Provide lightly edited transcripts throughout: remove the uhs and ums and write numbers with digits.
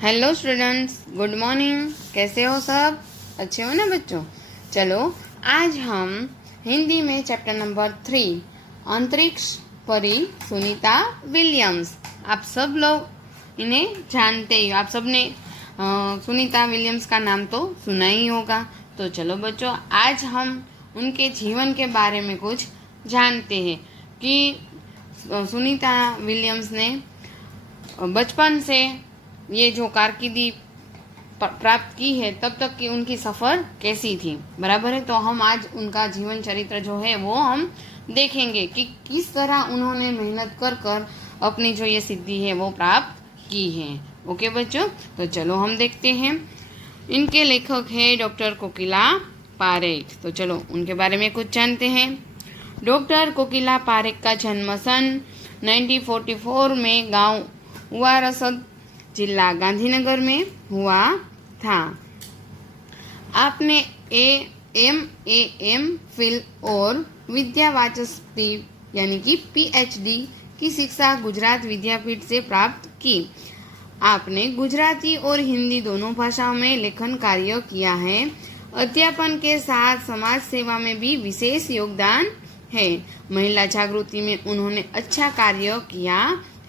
Hello students, good morning. कैसे हो सब? अच्छे हो ना बच्चों? चलो आज हम हिंदी में चैप्टर नंबर 3 अंतरिक्ष परी सुनीता विलियम्स। आप सब लोग इन्हें जानते ही, आप सब ने सुनीता विलियम्स का नाम तो सुना ही होगा। तो चलो बच्चों, आज हम उनके जीवन के बारे में कुछ जानते हैं कि सुनीता विलियम्स ने बचपन से ये जो कारकिर्दी प्राप्त की है तब तक की उनकी सफ़र कैसी थी, बराबर है। तो हम आज उनका जीवन चरित्र जो है वो हम देखेंगे कि किस तरह उन्होंने मेहनत कर कर अपनी जो ये सिद्धि है वो प्राप्त की है। ओके बच्चों, तो चलो हम देखते हैं। इनके लेखक है डॉक्टर कोकिला पारेख। तो चलो उनके बारे में कुछ जानते हैं। डॉक्टर कोकिला पारेख का जन्म सन 1944 में गांव उवारसद जिला गांधीनगर में हुआ था। आपने एम फिल और विद्या वाचस्पति यानी कि PhD की शिक्षा गुजरात विद्यापीठ से प्राप्त की। आपने गुजराती और हिंदी दोनों भाषाओं में लेखन कार्य किया है। अध्यापन के साथ समाज सेवा में भी विशेष योगदान है। महिला जागृति में उन्होंने अच्छा कार्य किया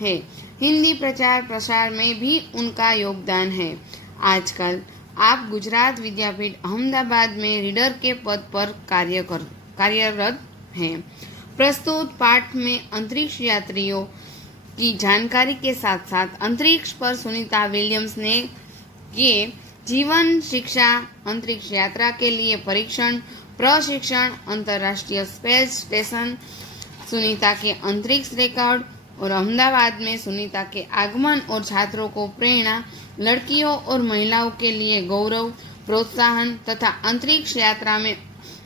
है। हिंदी प्रचार प्रसार में भी उनका योगदान है। आजकल आप गुजरात विद्यापीठ अहमदाबाद में रीडर के पद पर कार्यरत हैं। प्रस्तुत पाठ में अंतरिक्ष यात्रियों की जानकारी के साथ साथ अंतरिक्ष पर सुनीता विलियम्स ने ये जीवन शिक्षा, अंतरिक्ष यात्रा के लिए परीक्षण, प्रशिक्षण, अंतर्राष्ट्रीय स्पेस स्टेशन, सुनीता के अंतरिक्ष रिकॉर्ड और अहमदाबाद में सुनीता के आगमन और छात्रों को प्रेरणा, लड़कियों और महिलाओं के लिए गौरव, प्रोत्साहन तथा अंतरिक्ष यात्रा में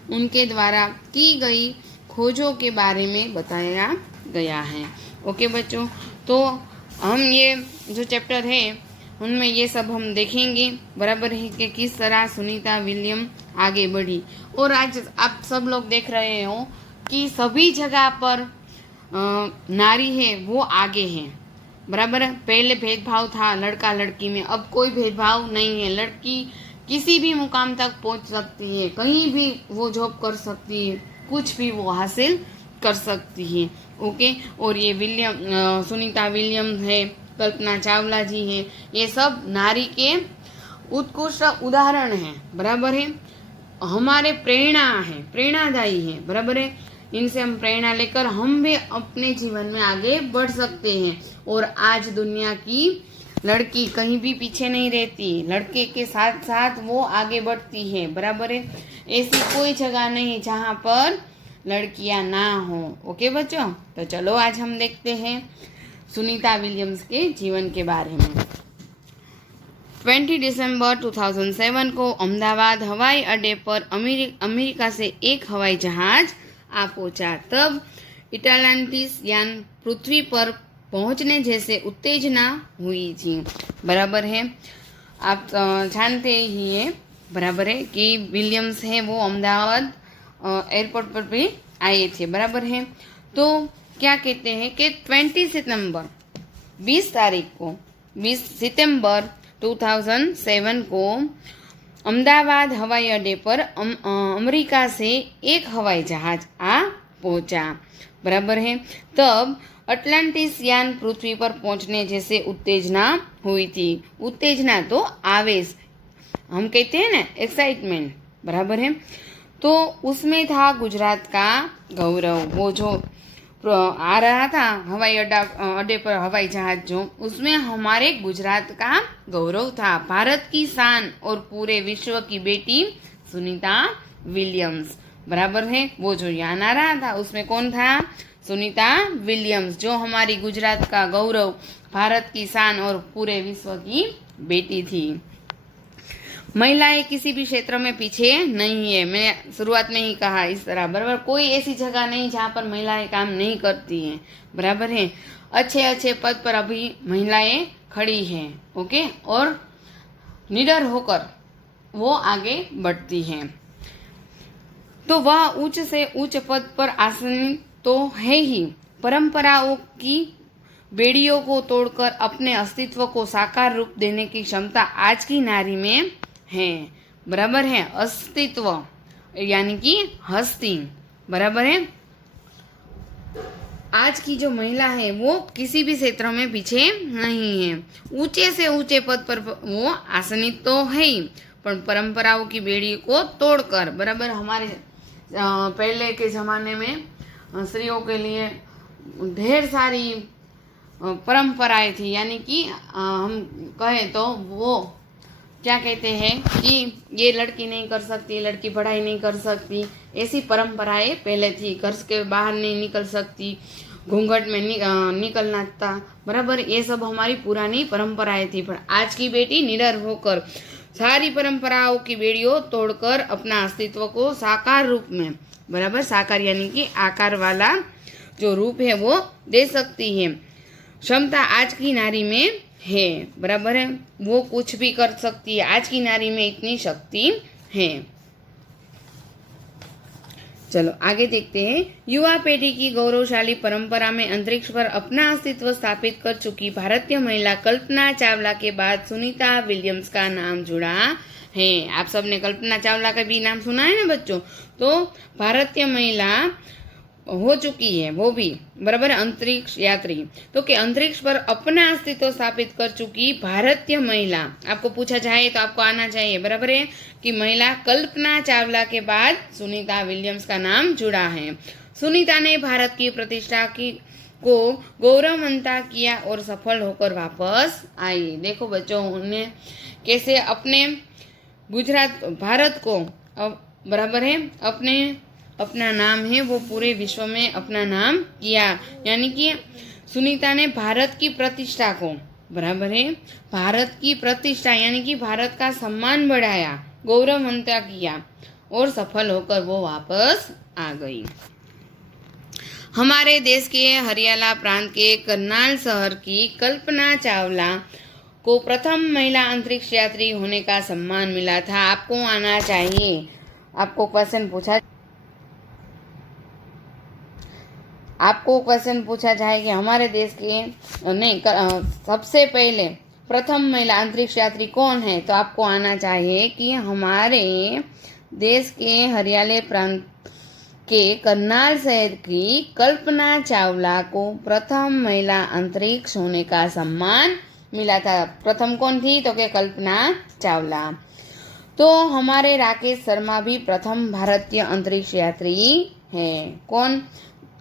उनके द्वारा की गई खोजों के बारे में बताया गया है। ओके बच्चों, तो हम ये जो चैप्टर है उनमें ये सब हम देखेंगे, बराबर है कि किस तरह सुनीता विलियम आगे बढ़ी। और आज आप सब लोग देख रहे हो कि सभी जगह पर नारी है वो आगे है, बराबर है। पहले भेदभाव था लड़का लड़की में, अब कोई भेदभाव नहीं है। लड़की किसी भी मुकाम तक पहुंच सकती है, कहीं भी वो जॉब कर सकती है, कुछ भी वो हासिल कर सकती है। ओके, और ये सुनीता विलियम्स है, कल्पना चावला जी है, ये सब नारी के उत्कृष्ट उदाहरण हैं, बराबर है। हमारे प्रेरणा है, प्रेरणादायी है, बराबर है। इनसे हम प्रेरणा लेकर हम भी अपने जीवन में आगे बढ़ सकते हैं। और आज दुनिया की लड़की कहीं भी पीछे नहीं रहती, लड़के के साथ साथ वो आगे बढ़ती है, बराबर है। ऐसी कोई जगह नहीं जहाँ पर लड़कियां ना हो। ओके बच्चों, तो चलो आज हम देखते हैं सुनीता विलियम्स के जीवन के बारे में। 20 दिसंबर 2007 को अहमदाबाद हवाई अड्डे पर अमेरिका से एक हवाई जहाज आ पहुंचा। तब इटालांटिस यान पृथ्वी पर पहुंचने जैसे उत्तेजना हुई थी, बराबर है। आप जानते ही है, बराबर है, कि विलियम्स है वो अहमदाबाद एयरपोर्ट पर भी आए थे, बराबर है। तो क्या कहते हैं कि 20 सितंबर 2007 को अहमदाबाद हवाई अड्डे पर अमेरिका से एक हवाई जहाज आ पहुंचा, बराबर है। तब अटलांटिस यान पृथ्वी पर पहुंचने जैसे उत्तेजना हुई थी। उत्तेजना तो आवेश, हम कहते हैं ना, एक्साइटमेंट, बराबर है। तो उसमें था गुजरात का गौरव। वो जो आ रहा था हवाई अड्डे पर हवाई जहाज, जो उसमें हमारे गुजरात का गौरव था, भारत की शान और पूरे विश्व की बेटी सुनीता विलियम्स, बराबर है। वो जो यान आ रहा था उसमें कौन था? सुनीता विलियम्स, जो हमारी गुजरात का गौरव, भारत की शान और पूरे विश्व की बेटी थी। महिलाएं किसी भी क्षेत्र में पीछे नहीं है। मैंने शुरुआत में ही कहा इस तरह, बराबर। कोई ऐसी जगह नहीं जहाँ पर महिलाएं काम नहीं करती हैं, बराबर है। अच्छे अच्छे पद पर अभी महिलाएं खड़ी हैं, ओके, और निडर होकर वो आगे बढ़ती हैं। तो वह उच्च से उच्च पद पर आसीन तो है ही, परंपराओं की बेड़ियों को तोड़कर अपने अस्तित्व को साकार रूप देने की क्षमता आज की नारी में है। बराबर है, अस्तित्व यानी कि हस्ती। बराबर है, आज की जो महिला है वो किसी भी क्षेत्र में पीछे नहीं है। ऊंचे से ऊंचे पद पर वो आसनित तो है ही, पर परंपराओं की बेड़ी को तोड़कर, बराबर, हमारे पहले के ज़माने में स्त्रियों के लिए ढेर सारी परंपराएं थी, यानी कि हम कहें तो वो क्या कहते हैं कि ये लड़की नहीं कर सकती, लड़की पढ़ाई नहीं कर सकती, ऐसी परंपराएं पहले थी। घर के बाहर नहीं निकल सकती, घूंघट में निकलना था। बराबर, ये सब हमारी पुरानी परंपराएं थी। पर आज की बेटी निडर होकर सारी परंपराओं की बेड़ियों तोड़कर अपना अस्तित्व को साकार रूप में, बराबर, साकार यानी कि आकार वाला जो रूप है वो दे सकती है। क्षमता आज की नारी में है। बराबर है, वो कुछ भी कर सकती है। आज की नारी में इतनी शक्ति है। चलो आगे देखते हैं। युवा पीढ़ी की गौरवशाली परंपरा में अंतरिक्ष पर अपना अस्तित्व स्थापित कर चुकी भारतीय महिला कल्पना चावला के बाद सुनीता विलियम्स का नाम जुड़ा है। आप सबने कल्पना चावला का भी नाम सुना है ना बच्चों। तो भारतीय महिला हो चुकी है वो भी, बराबर, अंतरिक्ष यात्री। तो कि अंतरिक्ष पर अपना अस्तित्व स्थापित कर चुकी भारतीय महिला, आपको पूछा जाए तो आपको आना चाहिए, बराबर है, कि महिला कल्पना चावला के बाद सुनीता विलियम्स का नाम जुड़ा है। सुनीता ने भारत की प्रतिष्ठा को गौरवमंता किया और सफल होकर वापस आई। देखो बच्चों, उन्हें कैसे अपने गुजरात भारत को, बराबर है, अपना नाम है वो पूरे विश्व में अपना नाम किया। यानी कि सुनीता ने भारत की प्रतिष्ठा को, बराबर है, भारत की प्रतिष्ठा यानी कि भारत का सम्मान बढ़ाया, गौरवमंता किया और सफल होकर वो वापस आ गई। हमारे देश के हरियाणा प्रांत के करनाल शहर की कल्पना चावला को प्रथम महिला अंतरिक्ष यात्री होने का सम्मान मिला था। आपको आना चाहिए। आपको क्वेश्चन पूछा जाए कि हमारे देश के नहीं सबसे पहले प्रथम महिला अंतरिक्ष यात्री कौन है, तो आपको आना चाहिए कि हमारे देश के हरियाणा प्रांत के करनाल शहर की कल्पना चावला को प्रथम महिला अंतरिक्ष होने का सम्मान मिला था। प्रथम कौन थी, तो कि कल्पना चावला। तो हमारे राकेश शर्मा भी प्रथम भारतीय अंतरिक्ष यात्री है। कौन,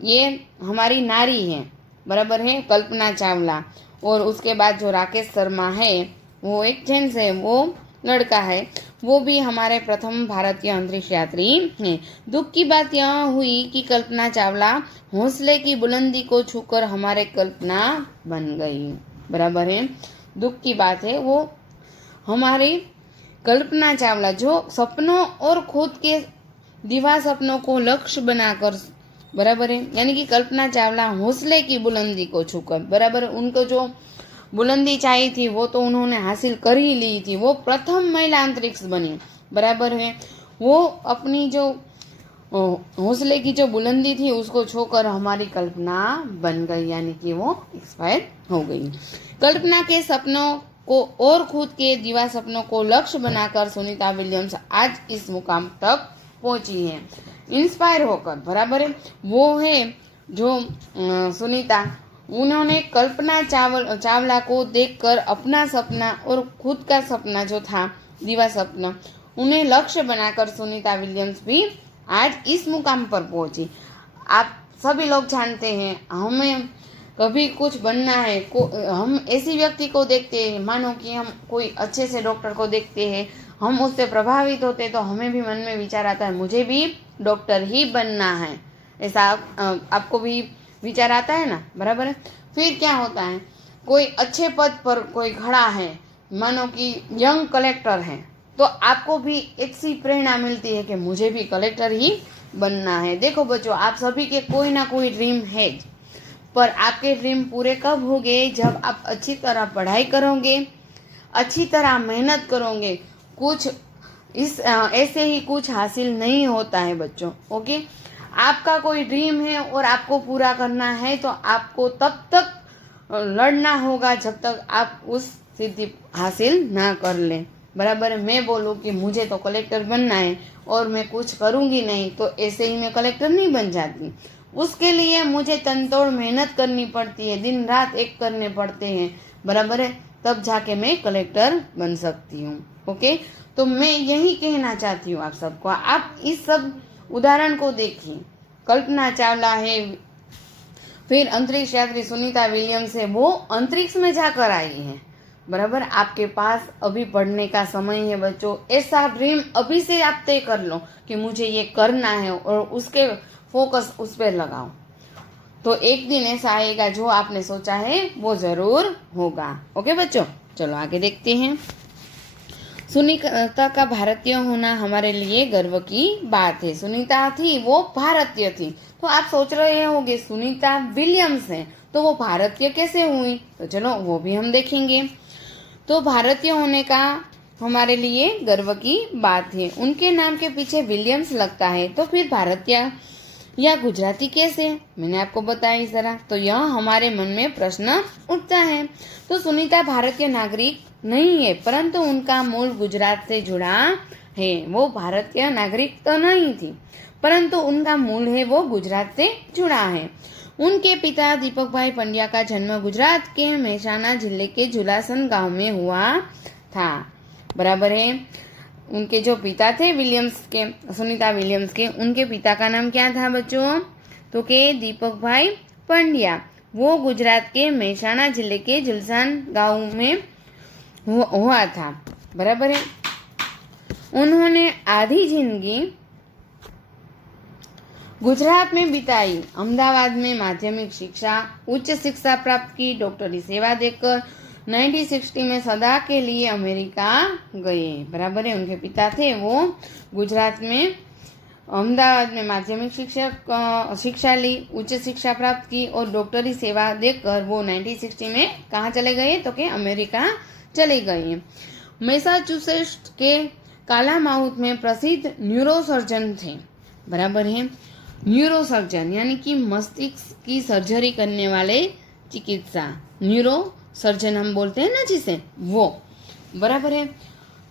ये हमारी नारी है, बराबर है, कल्पना चावला। और उसके बाद जो राकेश शर्मा है वो एक जेंट्स है, वो लड़का है, वो भी हमारे प्रथम भारतीय अंतरिक्ष यात्री हैं। दुख की बात यह हुई कि कल्पना चावला हौसले की बुलंदी को छूकर हमारे कल्पना बन गई। बराबर है, दुख की बात है, वो हमारी कल्पना चावला जो सपनों और खुद के दिवा सपनों को लक्ष्य बनाकर, बराबर है, यानी कि कल्पना चावला हौसले की बुलंदी को छूकर, बराबर, उनको जो बुलंदी चाहिए थी वो तो उन्होंने हासिल कर ही ली थी। वो प्रथम महिला अंतरिक्ष बनी, बराबर है। वो अपनी जो हौसले की जो बुलंदी थी उसको छोकर हमारी कल्पना बन गई, यानी कि वो एक्सपायर हो गई। कल्पना के सपनों को और खुद के दिवा सपनों को लक्ष्य बनाकर सुनीता विलियम्स आज इस मुकाम तक पहुंची है, इंस्पायर होकर, बराबर है। वो है जो सुनीता, उन्होंने कल्पना चावला को देखकर अपना सपना और खुद का सपना जो था दिवा सपना, उन्हें लक्ष्य बनाकर सुनीता विलियम्स भी आज इस मुकाम पर पहुंची। आप सभी लोग जानते हैं, हमें कभी कुछ बनना है, हम ऐसी व्यक्ति को देखते हैं, मानो कि हम कोई अच्छे से डॉक्टर को देखते हैं, हम उससे प्रभावित होते तो हमें भी मन में विचार आता है मुझे भी डॉक्टर ही बनना है। ऐसा आपको भी विचार आता है ना, बराबर है। फिर क्या होता है, कोई अच्छे पद पर कोई खड़ा है, मानो कि यंग कलेक्टर है, तो आपको भी ऐसी प्रेरणा मिलती है कि मुझे भी कलेक्टर ही बनना है। देखो बच्चों, आप सभी के कोई ना कोई ड्रीम है, पर आपके ड्रीम पूरे कब होंगे, जब आप अच्छी तरह पढ़ाई करोगे, अच्छी तरह मेहनत करोगे। कुछ इस ऐसे ही कुछ हासिल नहीं होता है बच्चों, ओके। आपका कोई ड्रीम है और आपको पूरा करना है तो आपको तब तक लड़ना होगा जब तक आप उस सिद्धि हासिल ना कर ले। बराबर है। मैं बोलूँ कि मुझे तो कलेक्टर बनना है और मैं कुछ करूँगी नहीं, तो ऐसे ही मैं कलेक्टर नहीं बन जाती। उसके लिए मुझे तनतोड़ मेहनत करनी पड़ती है, दिन रात एक करने पड़ते हैं। बराबर है। तब जाके मैं कलेक्टर बन सकती हूँ। ओके, तो मैं यही कहना चाहती हूँ आप सबको। आप इस सब उदाहरण को देखिए। कल्पना चावला है, फिर अंतरिक्ष यात्री सुनीता विलियम्स है, वो अंतरिक्ष में जाकर आई है। बराबर। आपके पास अभी पढ़ने का समय है बच्चों। ऐसा ड्रीम अभी से आप तय कर लो कि मुझे ये करना है और उसके फोकस उस पर लगाओ, तो एक दिन ऐसा आएगा जो आपने सोचा है वो जरूर होगा। ओके बच्चों, चलो आगे देखते हैं। सुनीता का भारतीय होना हमारे लिए गर्व की बात है। सुनीता थी वो भारतीय थी, तो आप सोच रहे होंगे सुनीता विलियम्स है तो वो भारतीय कैसे हुई, तो चलो वो भी हम देखेंगे। तो भारतीय होने का हमारे लिए गर्व की बात है। उनके नाम के पीछे विलियम्स लगता है, तो फिर भारतीय या गुजराती कैसे, मैंने आपको बताया जरा। तो यह हमारे मन में प्रश्न उठता है। तो सुनीता भारतीय नागरिक नहीं है, परंतु उनका मूल गुजरात से जुड़ा है। वो भारतीय नागरिक तो नहीं थी, परंतु उनका मूल है वो गुजरात से जुड़ा है। उनके पिता दीपक भाई पंड्या का जन्म गुजरात के मेहसाणा जिले के झुलासन गांव में हुआ था। बराबर है। उनके जो पिता थे विलियम्स के, सुनीता विलियम्स के, उनके पिता का नाम क्या था बच्चों, तो के दीपक भाई पंड्या। वो गुजरात के मेहसाणा जिले के झुलासन गांव में हुआ था। बराबर है। उन्होंने आधी जिंदगी गुजरात में बिताई। अहमदाबाद में माध्यमिक शिक्षा, उच्च शिक्षा प्राप्त की, डॉक्टरी सेवा देकर 1960 में सदा के लिए अमेरिका गए। बराबर है। उनके पिता थे वो गुजरात में अहमदाबाद में माध्यमिक शिक्षा ली, उच्च शिक्षा प्राप्त की और डॉक्टरी सेवा देकर वो 1960 में कहाँ चले गए, तो कि अमेरिका चले गए। मैसाचुसेट्स के कालामाउथ में प्रसिद्ध न्यूरोसर्जन थे। बराबर है। न्यूरोसर्जन यानी कि मस्तिष्क की सर्जरी करने वाले चिकित्सा, न्यूरो सर्जन हम बोलते हैं ना जिसे, वो। बराबर है।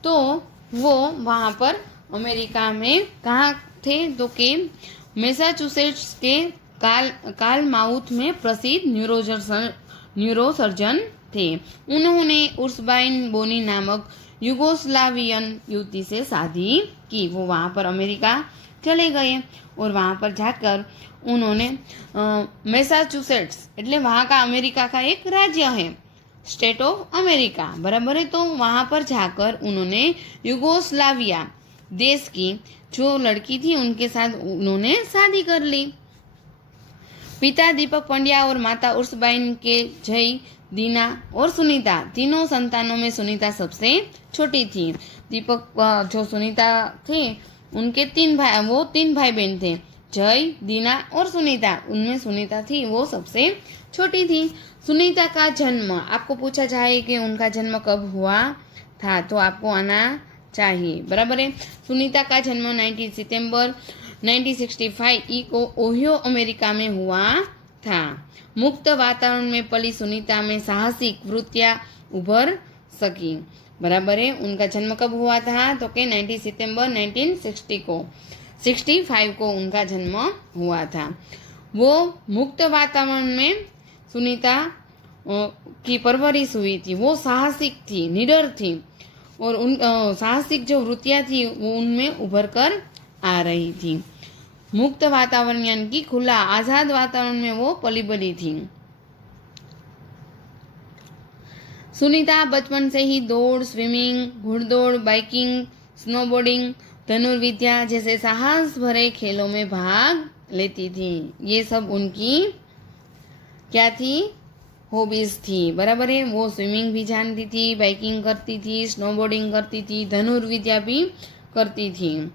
तो वो वहाँ पर अमेरिका में कहाँ थे, तो कि मैसाचुसेट्स के कालमाउथ में प्रसिद्ध न्यूरोसर्जन थे। उन्होंने उर्सबाइन बोनी नामक युगोस्लावियन युवती से शादी की। वो वहाँ पर अमेरिका चले गए और वहाँ पर जाकर उन्होंने मैसाचुसेट्स એટલે वहाँ का अमेरिका का एक राज्य है, स्टेट ऑफ अमेरिका। बराबर है। तो वहाँ पर जाकर उन्होंने युगोस्लाविया देश की जो लड़की थी उनके साथ उन्होंने शादी कर ली। पिता दीपक पंड्या और माता उर्सबाइन के जय, दीना और सुनीता, तीनों संतानों में सुनीता सबसे छोटी थी। दीपक जो सुनीता थे उनके तीन भाई बहन थे, जय, दीना और सुनीता। उनमें सुनीता थी वो सबसे छोटी थी। सुनीता का जन्म आपको पूछा जाए कि उनका जन्म कब हुआ था, तो आपको आना चाहिए। बराबर है। सुनीता का जन्म 19 सितंबर 1965 को ओहियो अमेरिका में हुआ था। मुक्त वातावरण में पली सुनीता में साहसिक वृत्तियां उभर सकी। बराबर है। उनका जन्म कब हुआ था, तो कि 19 सितंबर 1965 को उनका जन्म हुआ था। वो मुक्त वातावरण में सुनीता की परवरिश हुई थी। वो साहसिक थी, निडर थी और उन साहसिक जो वृत्तियां थी वो उनमें उभर कर आ रही थी। मुक्त वातावरण यानी कि खुला आजाद वातावरण में वो पली बड़ी थी। सुनीता बचपन से ही दौड़, स्विमिंग, घुड़दौड़, बाइकिंग, स्नोबोर्डिंग, धनुर्विद्या जैसे साहस भरे खेलों में भाग लेती थी। ये सब उनकी क्या थी, हॉबीज थी। बराबर है। वो स्विमिंग भी जानती थी, बाइकिंग करती थी, स्नोबोर्डिंग करती थी, धनुर्विद्या भी करती थी।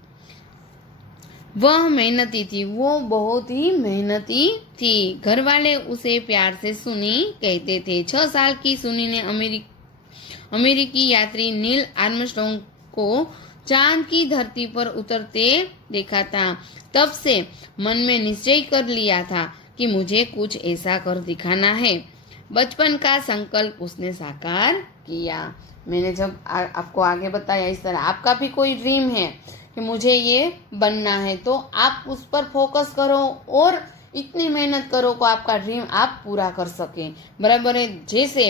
वह मेहनती थी, वो बहुत ही मेहनती थी। घर वाले उसे प्यार से सुनी कहते थे। 6 साल की सुनी ने अमेरिकी यात्री नील आर्मस्ट्रॉन्ग को चांद की धरती पर उतरते देखा था। तब से मन में निश्चय कर लिया था कि मुझे कुछ ऐसा कर दिखाना है। बचपन का संकल्प उसने साकार किया। मैंने जब आपको आगे बताया इस तरह आपका भी कोई ड्रीम है कि मुझे ये बनना है, तो आप उस पर फोकस करो और इतनी मेहनत करो कि आपका ड्रीम आप पूरा कर सके। बराबर है। जैसे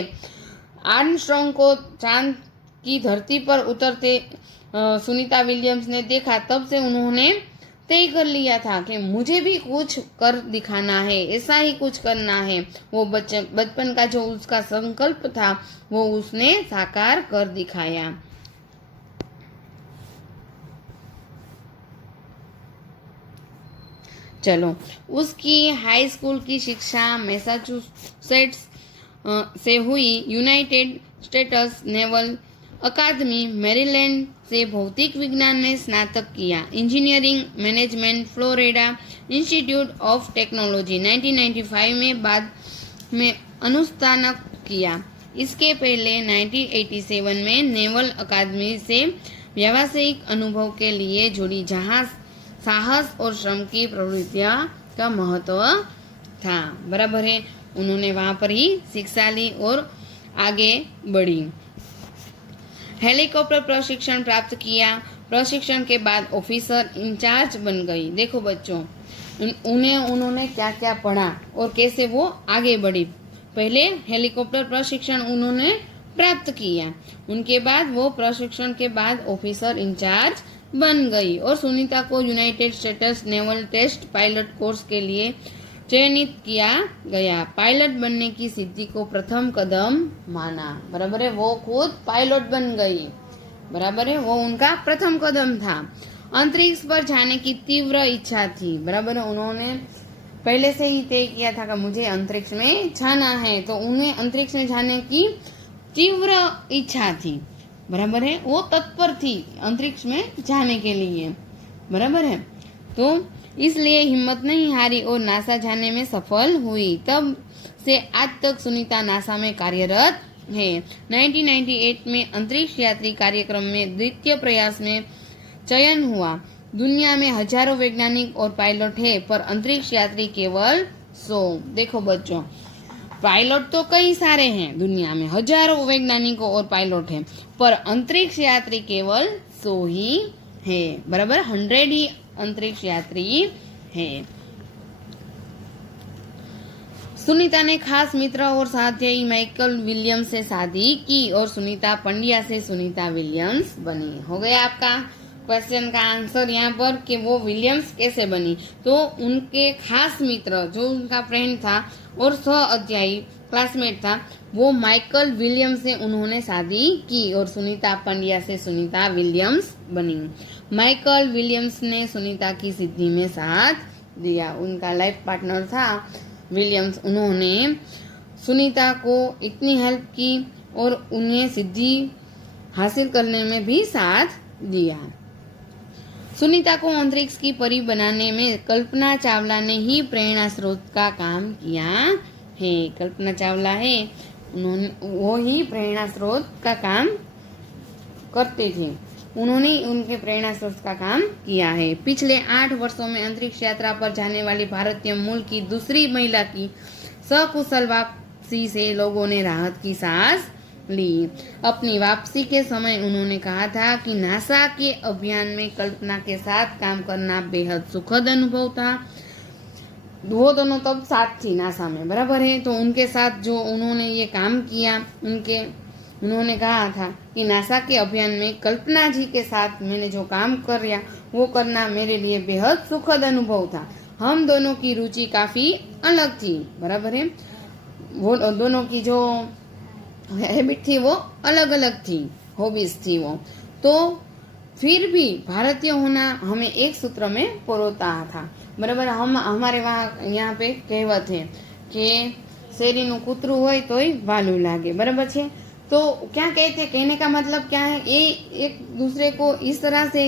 आर्मस्ट्रॉन्ग को चांद की धरती पर उतरते सुनीता विलियम्स ने देखा, तब से उन्होंने तय कर लिया था कि मुझे भी कुछ कर दिखाना है, ऐसा ही कुछ करना है। वो बचपन का जो उसका संकल्प था वो उसने साकार कर दिखाया। चलो, उसकी हाई स्कूल की शिक्षा मैसाचुसेट्स से हुई। यूनाइटेड स्टेट्स नेवल अकादमी मैरीलैंड से भौतिक विज्ञान में स्नातक किया। Engineering management Florida institute of technology 1995 में बाद में अनुस्नातक किया। इसके पहले 1987 में नेवल अकादमी से व्यावसायिक अनुभव के लिए जुड़ी, जहां साहस और श्रम की प्रवृत्तियां का महत्व था। बराबर है। उन्होंने वहां पर ही शिक्षा ली और आगे बढ़ी। हेलीकॉप्टर प्रशिक्षण प्राप्त किया। प्रशिक्षण के बाद ऑफिसर इंचार्ज बन गई। देखो बच्चों, उन्होंने क्या क्या पढ़ा और कैसे वो आगे बढ़ी। पहले हेलीकॉप्टर प्रशिक्षण उन्होंने प्राप्त किया, उनके बाद वो प्रशिक्षण के बाद ऑफिसर इंचार्ज बन गई और सुनीता को United States naval test pilot course के लिए चयनित किया गया। पायलट बनने की सिद्धि को प्रथम कदम माना। बराबर है। वो खुद पायलट बन गई। बराबर है। वो उनका प्रथम कदम था। अंतरिक्ष पर जाने की तीव्र इच्छा थी। बराबर है। उन्होंने पहले से ही तय किया था कि मुझे अंतरिक्ष में जाना है, तो उन्हें अंतरिक्ष में जाने की तीव्र इच्छा थी। बराबर है। वो तत्पर थी अंतरिक्ष में जाने के लिए। बराबर है। तो इसलिए हिम्मत नहीं हारी और नासा जाने में सफल हुई। तब से आज तक सुनीता नासा में कार्यरत है। 1998 में अंतरिक्ष यात्री कार्यक्रम में द्वितीय प्रयास में चयन हुआ। दुनिया में हजारों वैज्ञानिक और पायलट है, पर अंतरिक्ष यात्री केवल 100। देखो बच्चों, पायलट तो कई सारे हैं दुनिया में, हजारों वैज्ञानिकों और पायलट हैं, पर अंतरिक्ष यात्री केवल 100 ही है। बराबर, 100 ही अंतरिक्ष यात्री है। सुनीता ने खास मित्र और साथी माइकल विलियम्स से शादी की और सुनीता पंड्या से सुनीता विलियम्स बनी। हो गया आपका क्वेश्चन का आंसर यहाँ पर कि वो विलियम्स कैसे बनी। तो उनके खास मित्र जो उनका फ्रेंड था और सह अध्यायी क्लासमेट था, वो माइकल विलियम्स से उन्होंने शादी की और सुनीता पंड्या से सुनीता विलियम्स बनी। माइकल विलियम्स ने सुनीता की सिद्धि में साथ दिया। उनका लाइफ पार्टनर था विलियम्स। उन्होंने सुनीता को इतनी हेल्प की और उन्हें सिद्धि हासिल करने में भी साथ दिया। सुनीता को अंतरिक्ष की परी बनाने में कल्पना चावला ने ही प्रेरणा स्रोत का काम किया है। कल्पना चावला है, उन्होंने वो ही प्रेरणा स्रोत का काम करते थे। उन्होंने उनके प्रेरणा स्रोत का काम किया है। पिछले 8 वर्षों में अंतरिक्ष यात्रा पर जाने वाली भारतीय मूल की दूसरी महिला की सकुशल वापसी से लोगों ने राहत की सांस ली। अपनी वापसी के समय उन्होंने कहा था कि नासा के अभियान में कल्पना के साथ काम करना बेहद सुखद अनुभव था। वो दोनों तब साथ थी नासा में। बराबर है। तो उनके साथ जो उन्होंने ये काम किया, उन्होंने कहा था कि नासा के अभियान में कल्पना जी के साथ मैंने जो काम किया वो करना मेरे लिए बेहद सुखद अनुभव था। हम दोनों की रुचि काफी अलग थी। बराबर है। वो दोनों की जो हैबिट थी वो अलग अलग थी, हॉबीज थी वो। तो फिर भी भारतीय होना हमें एक सूत्र में परोता था। बराबर। हम हमारे यहाँ पे कहावत है कि शेरीનું કૂતરું હોય તોય વાલું લાગે। बराबर है। तो क्या कहते, कहने का मतलब क्या है, ये एक दूसरे को इस तरह से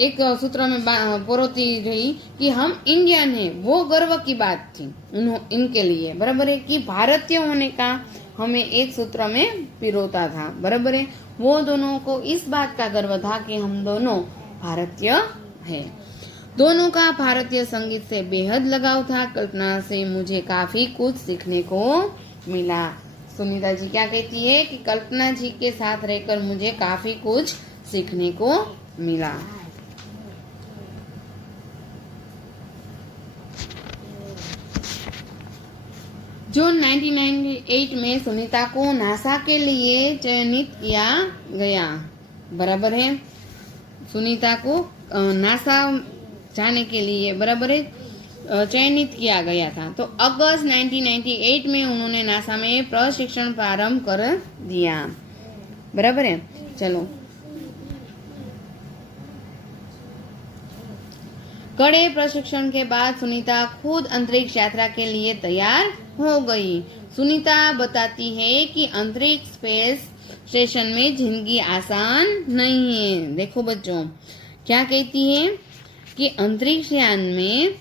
एक सूत्र में परोती रही कि हम इंडियन हैं, वो गर्व की बात थी इनके लिए। बराबर है। कि भारतीय होने का हमें एक सूत्र में पिरोता था। बराबर है। वो दोनों को इस बात का गर्व था कि हम दोनों भारतीय हैं। दोनों का भारतीय संगीत से बेहद लगाव था। कल्पना से मुझे काफी कुछ सीखने को मिला। सुनीता जी क्या कहती है कि कल्पना जी के साथ रहकर मुझे काफी कुछ सीखने को मिला। जून 1998 में सुनीता को नासा के लिए चयनित किया गया। बराबर है, सुनीता को नासा जाने के लिए बराबर है चयनित किया गया था। तो अगस्त 1998 में उन्होंने नासा में प्रशिक्षण प्रारंभ कर दिया। बराबर है। चलो, कड़े प्रशिक्षण के बाद सुनीता खुद अंतरिक्ष यात्रा के लिए तैयार हो गई। सुनीता बताती है कि अंतरिक्ष स्पेस स्टेशन में जिंदगी आसान नहीं है। देखो बच्चों, क्या कहती है कि अंतरिक्ष यान में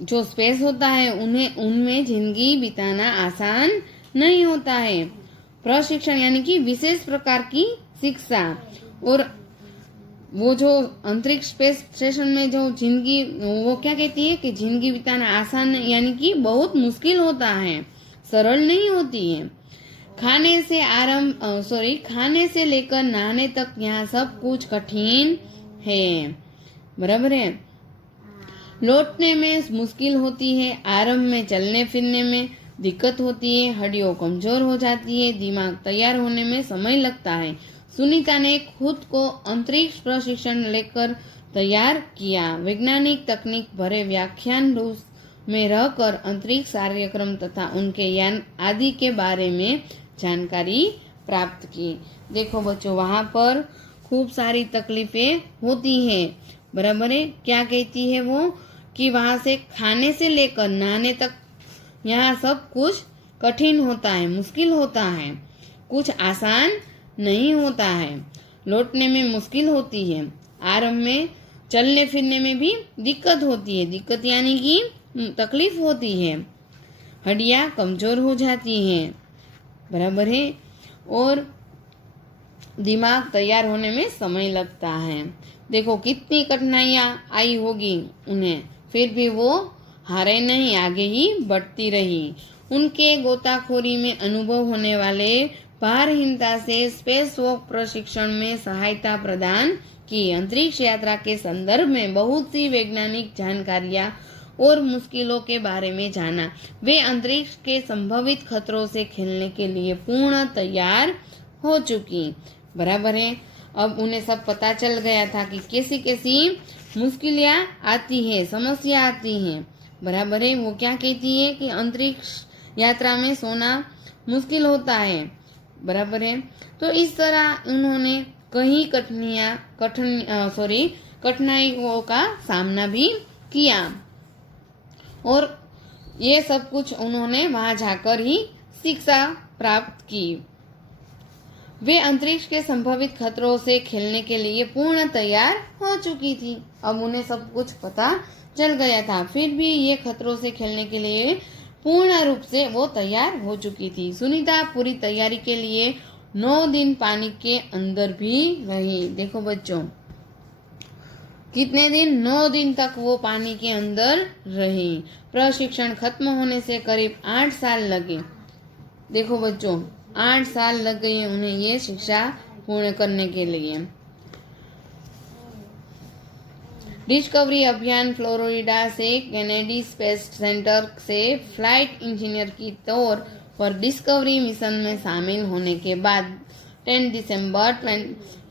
जो स्पेस होता है उनमें जिंदगी बिताना आसान नहीं होता है। प्रशिक्षण यानी कि विशेष प्रकार की शिक्षा, और वो जो अंतरिक्ष स्पेस स्टेशन में जो जिंदगी, वो क्या कहती है कि जिंदगी बिताना आसान यानी कि बहुत मुश्किल होता है, सरल नहीं होती है। खाने से लेकर नहाने तक यहाँ सब कुछ कठिन है। बराबर है। लौटने में मुश्किल होती है, आरंभ में चलने फिरने में दिक्कत होती है, हड्डियां कमजोर हो जाती है, दिमाग तैयार होने में समय लगता है। सुनीता ने खुद को अंतरिक्ष प्रशिक्षण लेकर तैयार किया। वैज्ञानिक तकनीक भरे व्याख्यान रूस में रहकर अंतरिक्ष कार्यक्रम तथा उनके यान आदि के बारे में जानकारी प्राप्त की। देखो बच्चों, वहां पर खूब सारी तकलीफें होती है। बराबर है। क्या कहती है वो कि वहां से खाने से लेकर नहाने तक यहाँ सब कुछ कठिन होता है, मुश्किल होता है, कुछ आसान नहीं होता है। लौटने में मुश्किल होती है, आरंभ में चलने फिरने में भी दिक्कत होती है, दिक्कत यानी कि तकलीफ होती है, हड्डियां कमजोर हो जाती हैं। बराबर है। और दिमाग तैयार होने में समय लगता है। देखो कितनी कठिनाइयां आई होगी उन्हें, फिर भी वो हारे नहीं, आगे ही बढ़ती रही। उनके गोताखोरी में अनुभव होने वाले भारहीनता से स्पेस वॉक प्रशिक्षण में सहायता प्रदान की। अंतरिक्ष यात्रा के संदर्भ में बहुत सी वैज्ञानिक जानकारियां और मुश्किलों के बारे में जाना। वे अंतरिक्ष के संभावित खतरों से खेलने के लिए पूर्ण तैयार हो चुकी। बराबर है। अब उन्हें सब पता चल गया था कि कैसी कैसी मुश्किलें आती है, समस्या आती हैं। बराबर है। वो क्या कहती है कि अंतरिक्ष यात्रा में सोना मुश्किल होता है। बराबर है। तो इस तरह उन्होंने कई कठिनाइयों का सामना भी किया, और ये सब कुछ उन्होंने वहां जाकर ही शिक्षा प्राप्त की। वे अंतरिक्ष के संभावित खतरों से खेलने के लिए पूर्ण तैयार हो चुकी थी। अब उन्हें सब कुछ पता चल गया था, फिर भी ये खतरों से खेलने के लिए पूर्ण रूप से वो तैयार हो चुकी थी। सुनीता पूरी तैयारी के लिए 9 दिन पानी के अंदर भी रही। देखो बच्चों, कितने दिन? 9 दिन तक वो पानी के अंदर रही। प्रशिक्षण खत्म होने से करीब 8 साल लगे। देखो बच्चों, 8 साल लग गए उन्हें ये शिक्षा पूर्ण करने के लिए। डिस्कवरी अभियान फ्लोरिडा से केनेडी स्पेस सेंटर से फ्लाइट इंजीनियर की तौर पर डिस्कवरी मिशन में शामिल होने के बाद 10 दिसंबर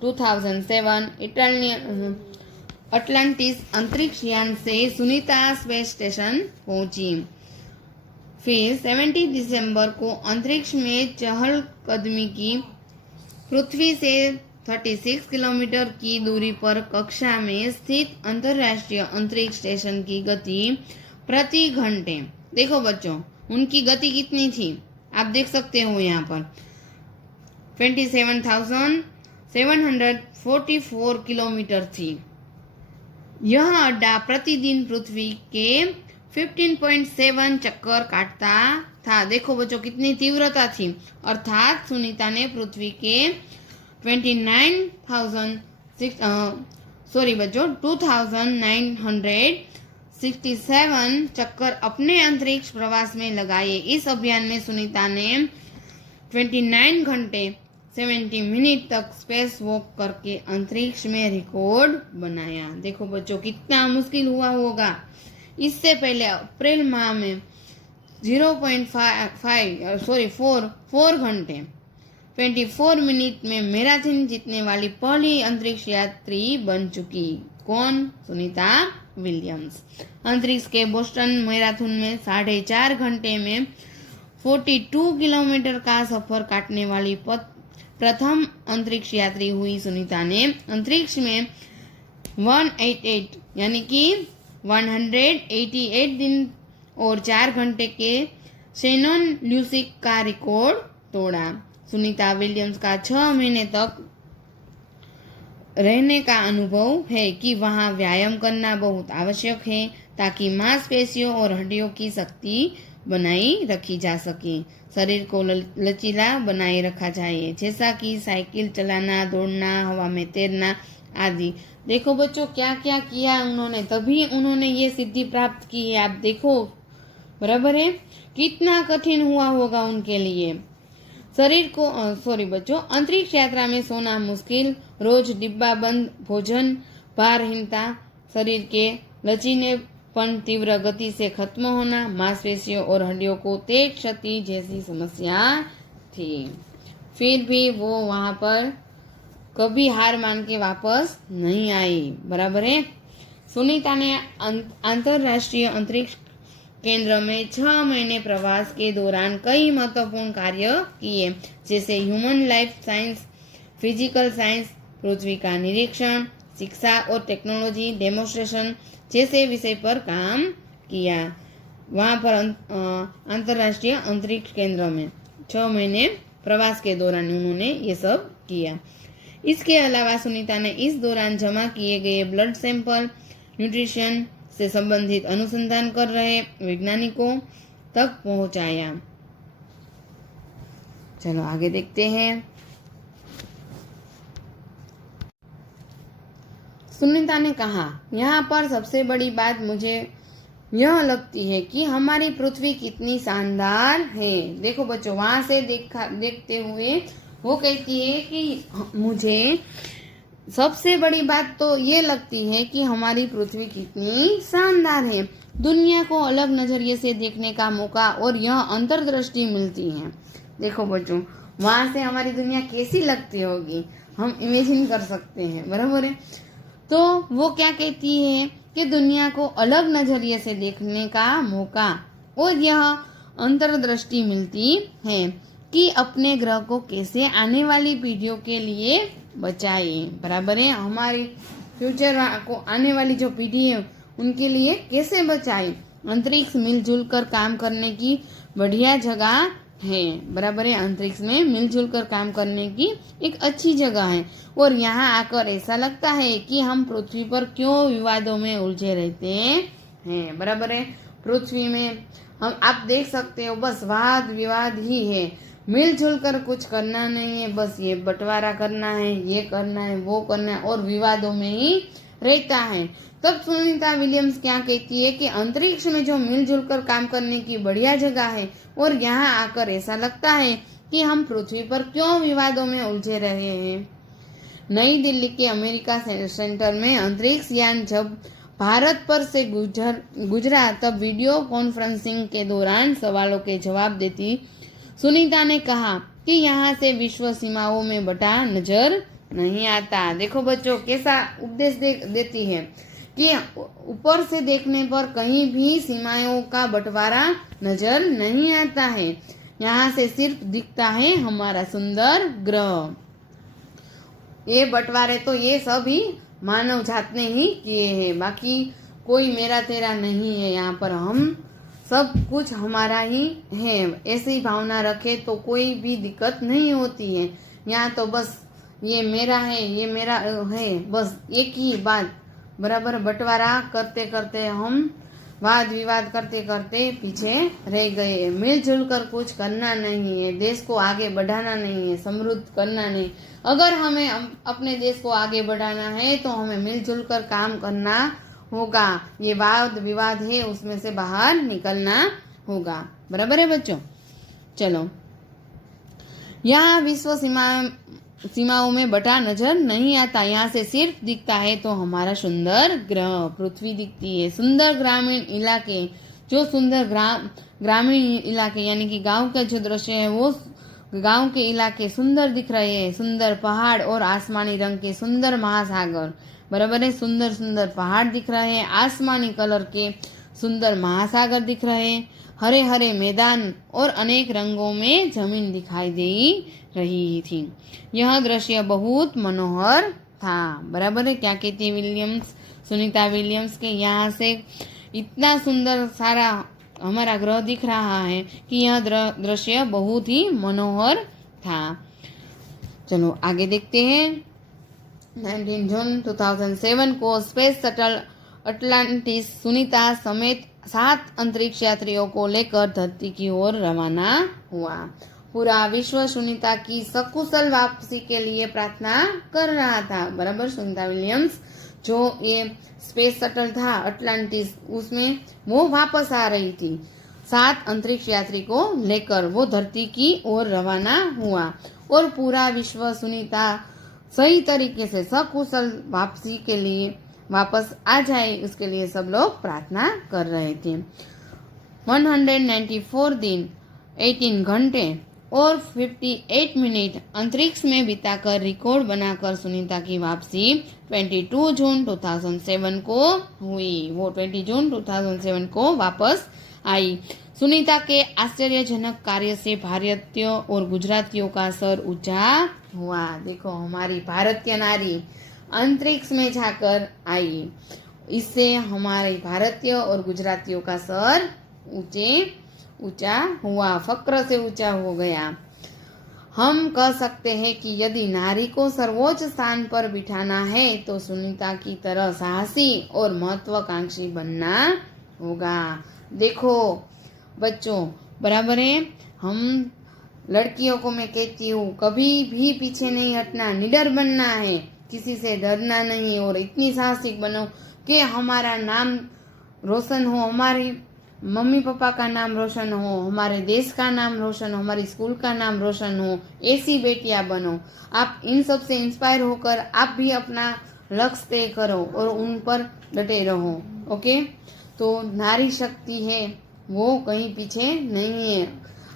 2007 अटलांटिस अंतरिक्ष यान से सुनीता स्पेस स्टेशन पहुंची। फिर 17 दिसंबर को अंतरिक्ष में चहलकदमी की। पृथ्वी से 36 किलोमीटर की दूरी पर कक्षा में स्थित अंतर्राष्ट्रीय अंतरिक्ष स्टेशन की गति प्रति घंटे, देखो बच्चों उनकी गति कितनी थी, आप देख सकते हो यहाँ पर 27,744 किलोमीटर थी। यह अड्डा प्रतिदिन पृथ्वी के 15.7 चक्कर काटता था। देखो बच्चों कितनी तीव्रता थी, अर्थात सुनीता ने पृथ्वी के 2960 67 चक्कर अपने अंतरिक्ष प्रवास में लगाए। इस अभियान में सुनीता ने 29 घंटे 70 मिनट तक स्पेस वॉक करके अंतरिक्ष में रिकॉर्ड बनाया। देखो बच्चों कितना मुश्किल हुआ होगा। इससे पहले अप्रैल माह में 4 घंटे 24 मिनट में मैराथन जीतने वाली पहली अंतरिक्ष यात्री बन चुकी। कौन? सुनीता विलियम्स। अंतरिक्ष के बोस्टन मैराथन में 4.5 घंटे में 42 किलोमीटर का सफर काटने वाली प्रथम अंतरिक्ष यात्री हुई। सुनीता ने अंतरिक्ष में 188 यानी कि 188 दिन और 4 घंटे के शेनन ल्यूसिक का रिकॉर्ड तोड़ा। सुनीता विलियम्स का 6 महीने तक रहने का अनुभव है कि वहां व्यायाम करना बहुत आवश्यक है ताकि मांसपेशियों और हड्डियों की शक्ति बनाई रखी जा सके। शरीर को लचीला बनाए रखा चाहिए, जैसा कि साइकिल चलाना, दौड़ना, हवा में तैरना आदि। देखो बच्चों क्या क्या किया उन्होंने, तभी उन्होंने ये सिद्धि प्राप्त की है। आप देखो बराबर है, कितना कठिन हुआ होगा उनके लिए। बच्चों अंतरिक्ष यात्रा में सोना मुश्किल, रोज डिब्बा बंद भोजन, भारहीनता, शरीर के लचीलेपन तीव्र गति से खत्म होना, मांसपेशियों और हड्डियों को तेज क्षति जैसी समस्या थी। फिर भी वो वहां पर कभी हार मान के वापस नहीं आई। बराबर है। सुनीता ने अंतरराष्ट्रीय अंतरिक्ष केंद्र में 6 महीने प्रवास के दौरान कई महत्वपूर्ण कार्य किए, जैसे human life science, physical science, पृथ्वी का निरीक्षण, शिक्षा और टेक्नोलॉजी डेमोन्स्ट्रेशन जैसे विषय पर काम किया। वहां पर अंतरराष्ट्रीय अंतरिक्ष केंद्र में 6 महीने प्रवास के दौरान उन्होंने ये सब किया। इसके अलावा सुनीता ने इस दौरान जमा किए गए ब्लड सैंपल न्यूट्रिशन से संबंधित अनुसंधान कर रहे वैज्ञानिकों तक पहुंचाया। चलो आगे देखते हैं। सुनीता ने कहा, यहाँ पर सबसे बड़ी बात मुझे यह लगती है कि हमारी पृथ्वी कितनी शानदार है। देखो बच्चों वहां से देखते हुए वो कहती है कि मुझे सबसे बड़ी बात तो ये लगती है कि हमारी पृथ्वी कितनी शानदार है। दुनिया को अलग नजरिए से देखने का मौका और यह अंतर्दृष्टि मिलती है। देखो बच्चों वहां से हमारी दुनिया कैसी लगती होगी, हम इमेजिन कर सकते हैं। बराबर है। तो वो क्या कहती है कि दुनिया को अलग नजरिए से देखने का मौका और यह अंतर्दृष्टि मिलती है कि अपने ग्रह को कैसे आने वाली पीढ़ियों के लिए बचाए। बराबर है। हमारी फ्यूचर को आने वाली जो पीढ़ी है उनके लिए कैसे बचाए। अंतरिक्ष मिलजुल कर काम करने की बढ़िया जगह है। बराबर है। अंतरिक्ष में मिलजुल कर काम करने की एक अच्छी जगह है और यहाँ आकर ऐसा लगता है कि हम पृथ्वी पर क्यों विवादों में उलझे रहते हैं। बराबर है। पृथ्वी में हम आप देख सकते हो बस वाद विवाद ही है, मिलजुल कर कुछ करना नहीं है। बस ये बंटवारा करना है, ये करना है, वो करना है और विवादों में ही रहता है। तब सुनीता विलियम्स क्या कहती है कि अंतरिक्ष में जो मिलजुल कर काम करने की बढ़िया जगह है और यहाँ आकर ऐसा लगता है कि हम पृथ्वी पर क्यों विवादों में उलझे रहे हैं। नई दिल्ली के अमेरिका सेंटर में अंतरिक्ष यान जब भारत पर से गुजरा तब वीडियो कॉन्फ्रेंसिंग के दौरान सवालों के जवाब देती सुनीता ने कहा कि यहाँ से विश्व सीमाओं में बटा नजर नहीं आता। देखो बच्चों कैसा उपदेश देती है कि ऊपर से देखने पर कहीं भी सीमाओं का बंटवारा नजर नहीं आता है। यहाँ से सिर्फ दिखता है हमारा सुंदर ग्रह। ये बंटवारे तो ये सभी मानव जात ने ही किए हैं, बाकी कोई मेरा तेरा नहीं है। यहाँ पर हम सब कुछ हमारा ही है, ऐसी भावना रखे तो कोई भी दिक्कत नहीं होती है। यहाँ तो बस ये मेरा है, ये मेरा है, बस एक ही बात। बराबर बंटवारा करते करते हम वाद विवाद करते करते पीछे रह गए। मिलजुल कर कुछ करना नहीं है, देश को आगे बढ़ाना नहीं है, समृद्ध करना नहीं। अगर हमें अपने देश को आगे बढ़ाना है तो हमें मिलजुल कर काम करना होगा। ये वाद विवाद है उसमें से बाहर निकलना होगा। बराबर है बच्चों। चलो, यहाँ विश्व सीमाओं में बटा नजर नहीं आता, यहाँ से सिर्फ दिखता है तो हमारा सुंदर ग्रह पृथ्वी दिखती है। सुंदर ग्रामीण इलाके, जो सुंदर ग्रामीण इलाके यानी कि गांव के जो दृश्य है वो गांव के इलाके सुंदर दिख रहे हैं। सुंदर पहाड़ और आसमानी रंग के सुंदर महासागर। बराबर है, सुंदर सुंदर पहाड़ दिख रहे हैं, आसमानी कलर के सुंदर महासागर दिख रहे हैं, हरे हरे मैदान और अनेक रंगों में जमीन दिखाई दे रही थी। यह दृश्य बहुत मनोहर था। बराबर है, क्या कहती है सुनीता विलियम्स के यहाँ से इतना सुंदर सारा हमारा ग्रह दिख रहा है कि यह दृश्य बहुत ही मनोहर था। चलो आगे देखते हैं। 19 जून 2007 को स्पेस शटल अटलांटिस सुनीता समेत 7 अंतरिक्ष यात्रियों को लेकर धरती की ओर रवाना हुआ। पूरा विश्व सुनीता की सकुशल वापसी के लिए प्रार्थना कर रहा था। बराबर, सुनीता विलियम्स जो ये स्पेस शटल था अटलांटिस, उसमें वो वापस आ रही थी। 7 अंतरिक्ष यात्री को लेकर वो धरती की ओर रवाना हुआ और पूरा विश्व सुनीता सही तरीके से सकुशल वापसी के लिए वापस आ जाए, उसके लिए सब लोग प्रार्थना कर रहे थे। 194 दिन, 18 घंटे और 58 मिनट अंतरिक्ष में बिताकर रिकॉर्ड बनाकर सुनीता की वापसी 22 जून 2007 को हुई। वो 20 जून 2007 को वापस आई। सुनीता के आश्चर्यजनक कार्य से भारतीयों और गुजरातियों का सर ऊंचा हुआ। देखो, हमारी भारतीय नारी अंतरिक्ष में जाकर आई, इससे हमारे भारतीय और गुजरातियों का सर ऊंचा हुआ, फक्र से ऊंचा हो गया। हम कह सकते हैं कि यदि नारी को सर्वोच्च स्थान पर बिठाना है तो सुनीता की तरह साहसी और महत्वाकांक्षी बनना होगा। देखो बच्चों, बराबर है, हम लड़कियों को मैं कहती हूँ कभी भी पीछे नहीं हटना, निडर बनना है, किसी से डरना नहीं और इतनी साहसिक बनो कि हमारा नाम रोशन हो, हमारी मम्मी पापा का नाम रोशन हो, हमारे देश का नाम रोशन हो, हमारी स्कूल का नाम रोशन हो। ऐसी बेटियां बनो। आप इन सब से इंस्पायर होकर आप भी अपना लक्ष्य तय करो और उन पर डटे रहो। ओके, तो नारी शक्ति है वो कहीं पीछे नहीं है।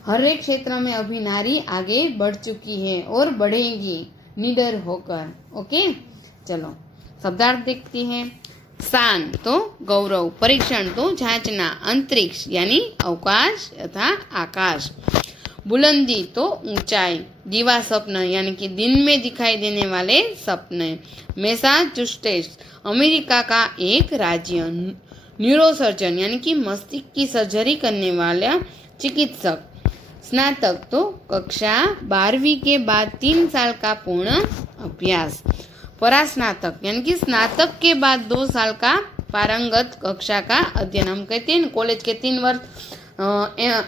हर एक क्षेत्र में अभी नारी आगे बढ़ चुकी है और बढ़ेगी निडर होकर। ओके, चलो शब्दार्थ देखती हैं। स्थान तो गौरव, परीक्षण तो जांचना, अंतरिक्ष यानी अवकाश तथा आकाश, बुलंदी तो ऊंचाई, दिवा स्वप्न यानी कि दिन में दिखाई देने वाले सपने, मैसाचुसेट्स अमेरिका का एक राज्य, न्यूरोसर्जन यानी कि मस्तिष्क की सर्जरी करने वाला चिकित्सक, स्नातक तो कक्षा 12वीं के बाद 3 साल का पूर्ण अभ्यास, परास्नातक यानी कि स्नातक के बाद 2 साल का पारंगत कक्षा का अध्ययन। हम कहते हैं कॉलेज के 3 वर्ष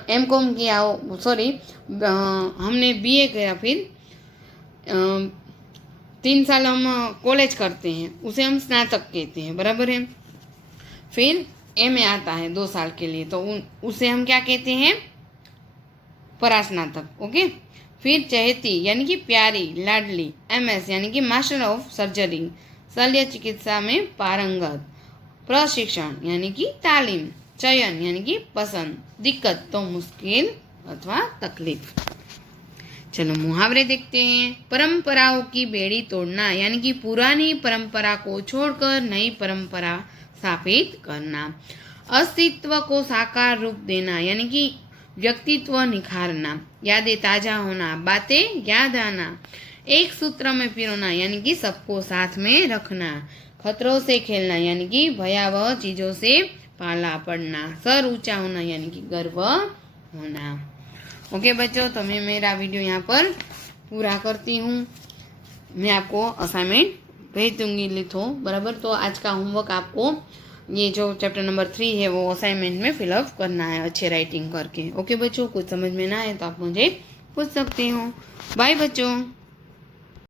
एमकॉम किया हो, सॉरी हमने बीए किया, फिर 3 साल हम कॉलेज करते हैं, उसे हम स्नातक कहते हैं। बराबर है, फिर एमए आता है 2 साल के लिए, तो उसे हम क्या कहते हैं, परास्नातक। ओके, फिर चहेती यानी कि प्यारी लाडली, एमएस यानी कि मास्टर ऑफ सर्जरी, शल्य चिकित्सा में पारंगत, प्रशिक्षण यानी कि तालीम, चयन यानी कि पसंद, दिक्कत तो मुश्किल अथवा तकलीफ। चलो मुहावरे देखते हैं। परंपराओं की बेड़ी तोड़ना यानी कि पुरानी परंपरा को छोड़कर नई परंपरा स्थापित करना, अस्तित्व को साकार रूप देना यानी कि व्यक्तित्व निखारना, यादें ताजा होना, बातें याद आना, एक सूत्र में पिरोना यानी कि सबको साथ में रखना, खतरों से खेलना यानी कि भयावह चीजों से पाला पड़ना, सर ऊंचा होना यानी कि गर्व होना। ओके बच्चों, तो मैं मेरा वीडियो यहाँ पर पूरा करती हूँ। मैं आपको असाइनमेंट भेज दूंगी लिखो। बराबर, तो आज का होमवर्क आपको ये जो चैप्टर नंबर 3 है वो असाइनमेंट में फिलअप करना है अच्छे राइटिंग करके। ओके बच्चों, कुछ समझ में ना आए तो आप मुझे पूछ सकते हो। बाय बच्चों।